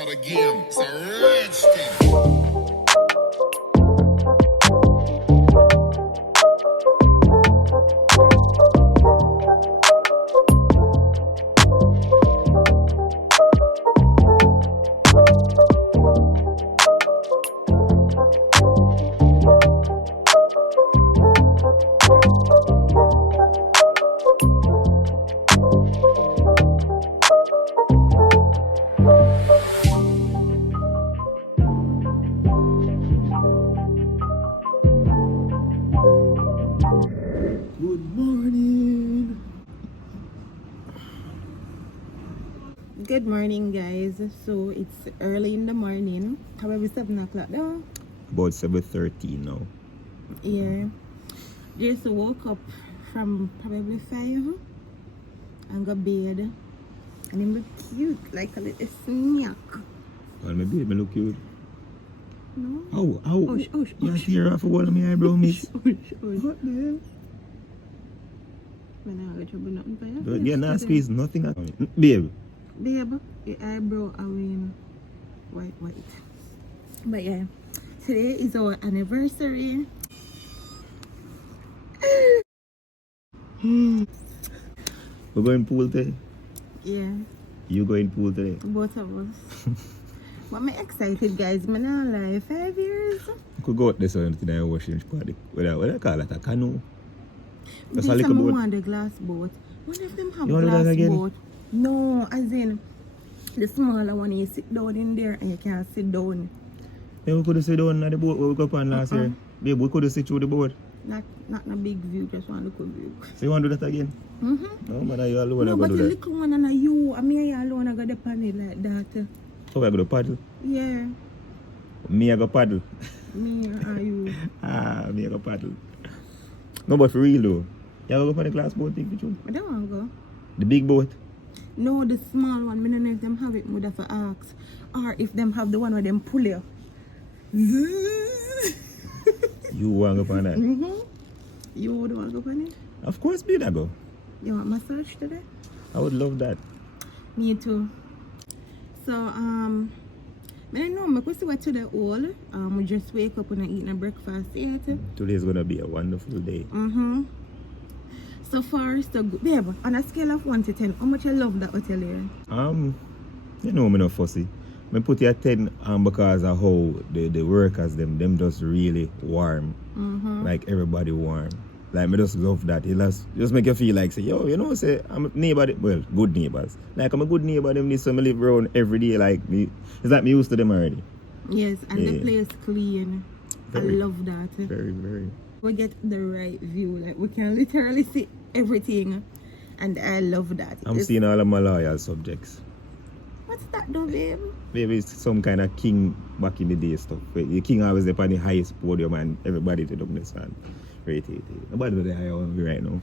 not a game, it's a rich thing. Good morning, guys. So it's early in the morning, probably 7 o'clock now. About 7:13 now. Yeah, just woke up from probably 5 and got bed, and him look cute like a little snack. Well, my baby look cute. No? Ow. You tear off one of my eyebrow, miss. What the hell? When I got trouble nothing for you. Don't get not squeeze nothing at me. Babe. Babe, your eyebrow are white. But yeah, today is our anniversary. We're going pool today. Yeah, You going pool today? both of us. But I'm excited, guys. I'm not lie. 5 years. We could go out this one today and washing party. What do they call it? A canoe? That's This a little time I boat. want the glass boat. One of them have You want glass that again? boat. No, as in the smaller one, you sit down in there and you can't sit down. Then we could have sit down on the boat where we go up on last year. Babe, we could have sit through the boat. Not a big view, just one little view. So you want to do that again? Mm-hmm. No, man, you alone. No, I but go the do that. little one and you, I mean, I alone, I got the panel like that. So I go to paddle. Yeah, Me, I go paddle. me and you. Me, I go paddle. No, but for real though. You ever go on the glass boat thing for you? I don't want to go. The big boat? No, the small one. I don't know if them have it, I would have to ask. Or if them have the one where them pull you. You want to go on that? You would want to go on it? Of course, me, I go. You want massage today? I would love that. Me too. So, I don't know, I could see what today all. We just wake up and eat a breakfast yet. Today's gonna be a wonderful day. So far, so good. Babe, on a scale of 1 to 10, how much I love that hotel here? You know me not fussy. I put it at 10 because of how the workers them just really warm. Like everybody warm. Like me just love that. It just make you feel like say, yo, you know, say I'm a neighbor, well, good neighbors. Like I'm a good neighbor, them this so me live around every day like me. It's like me used to them already. Yes, and the place clean. Very. I love that. Very, very. We get the right view, like we can literally see everything, and I love that. I'm seeing all of my loyal subjects. What's that though, babe? Maybe it's some kind of king back in the day stuff. Where the king always up on the highest podium and everybody to them this and rate it. Nobody know the higher one right now.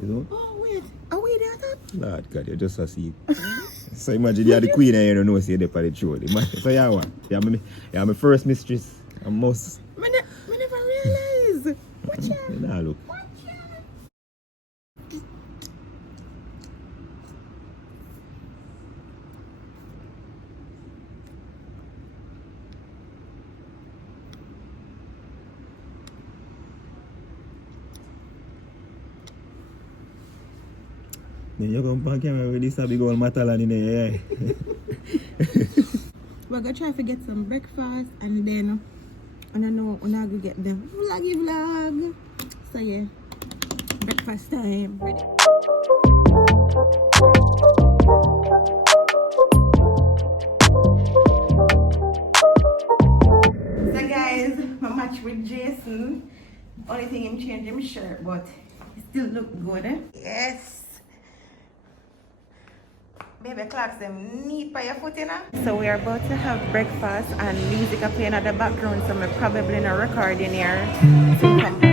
You know? Oh wait, are we there top? Lord God, you just a see. So imagine you're the queen and you don't know say they're on the throne. So yeah, what? You're my first mistress. I must. I never realized. Watch out. Nah, look. Watch out. Then you come back camera with this big old matalan in there. We're gonna try to get some breakfast and then I don't know when I go get them vlog. So yeah, breakfast time. Ready? So guys, my match with Jason. Only thing I'm changing my shirt, but it still look good. Eh? Yes. Baby clocks them neat by your foot, you know? So we are about to have breakfast and music are playing at the background, so I'm probably not recording here. So come back.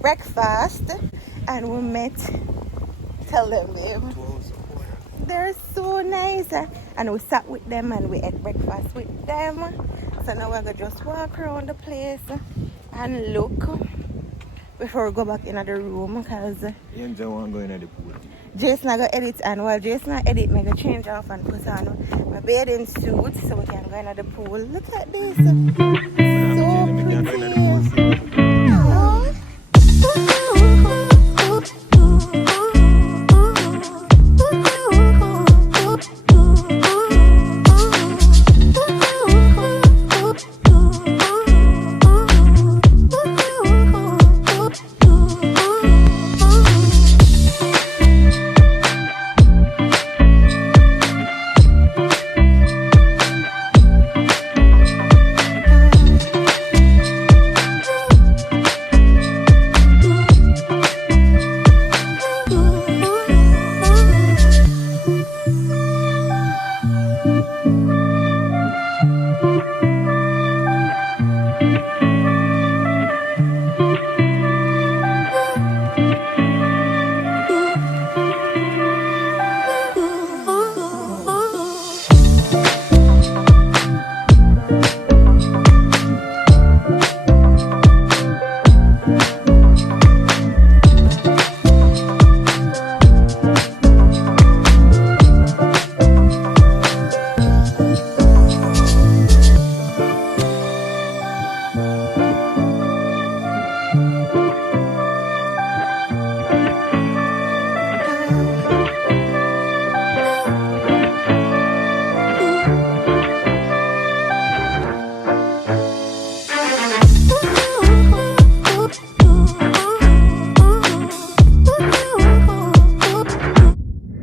Breakfast and we met. Tell them, babe. They're so nice. And we sat with them and we ate breakfast with them. So now we're gonna just walk around the place and look before we go back in the room because You don't want to go in the pool. Jason I go edit, and while Jason I edit, I go change off and put on my bathing suit so we can go in the pool. Look at this.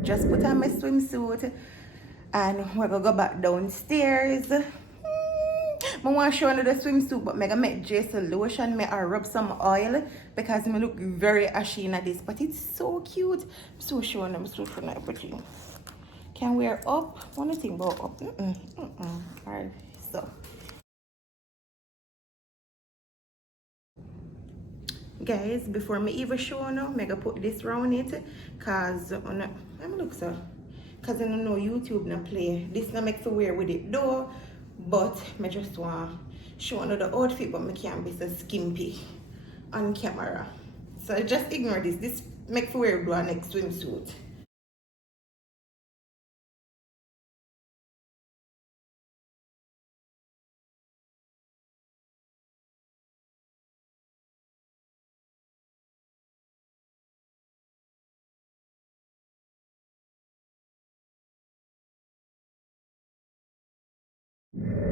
Just put on my swimsuit and we're gonna go back downstairs. I want to show you the swimsuit, but I'm gonna make Jason lotion me or rub some oil because I look very ashy in this, but it's so cute. I'm so showing them so pretty. Can wear up? What do you think about up? Alright, so guys, before me even show you, I'm gonna put this round it cause I'm look so cause I don't know YouTube not play. This not make for wear with it though, but I just want to show you the outfit, but I can't be so skimpy on camera. So just ignore this. This make for wear with our next swimsuit.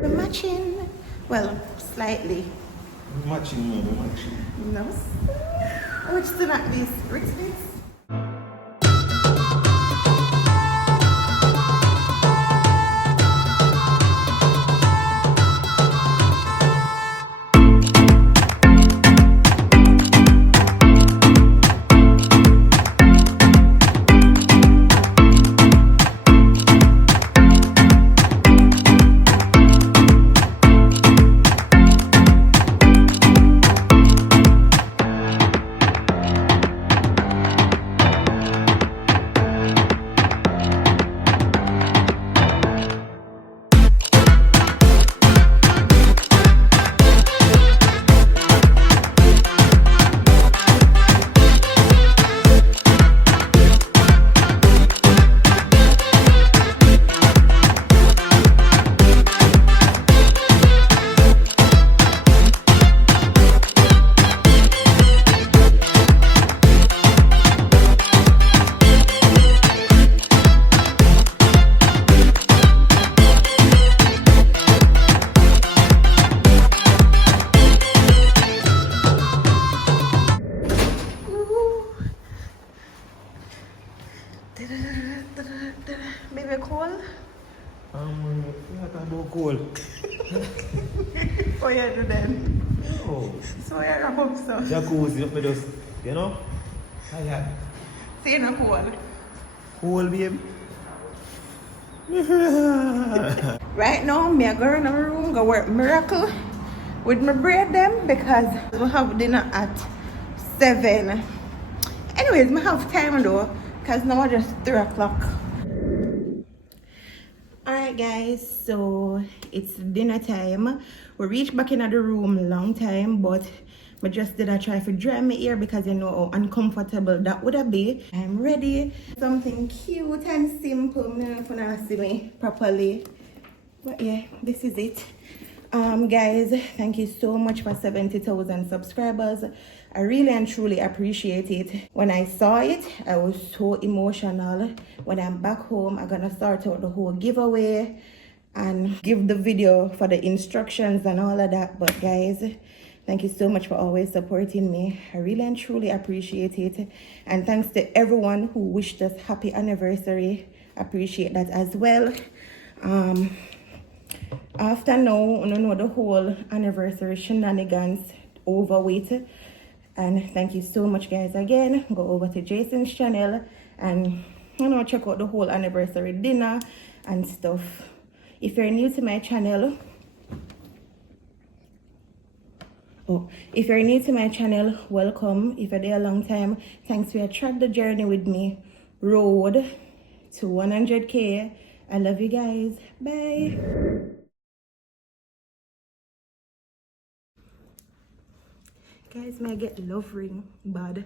The matching, well, slightly. Matching. No, which do not be strictly. cool. Oh yeah, do then. Oh, So I hope so. jacuzzi, me just, you know? I had See you no cool. cool, babe. Right now, me I go in my room, go work miracle with my braid them because we have dinner at 7. Anyways, we have time though, because now it's just 3 o'clock. Alright guys, so it's dinner time. We reached back in the room long time, but I just did a try to dry my ear because you know how uncomfortable that would have been. I'm ready. Something cute and simple. I don't know if you can see me properly. But yeah, this is it. Guys, thank you so much for 70,000 subscribers. I really and truly appreciate it. When I saw it, I was so emotional. When I'm back home, I'm gonna start out the whole giveaway and give the video for the instructions and all of that. But guys, thank you so much for always supporting me. I really and truly appreciate it. And thanks to everyone who wished us happy anniversary. I appreciate that as well. After now, you know the whole anniversary shenanigans over with. And thank you so much guys again. Go over to Jason's channel and you know check out the whole anniversary dinner and stuff. If you're new to my channel, welcome. If you're there a long time, thanks for track the journey with me. Road to 100K. I love you guys. Bye. Guys, may I get love ring bad?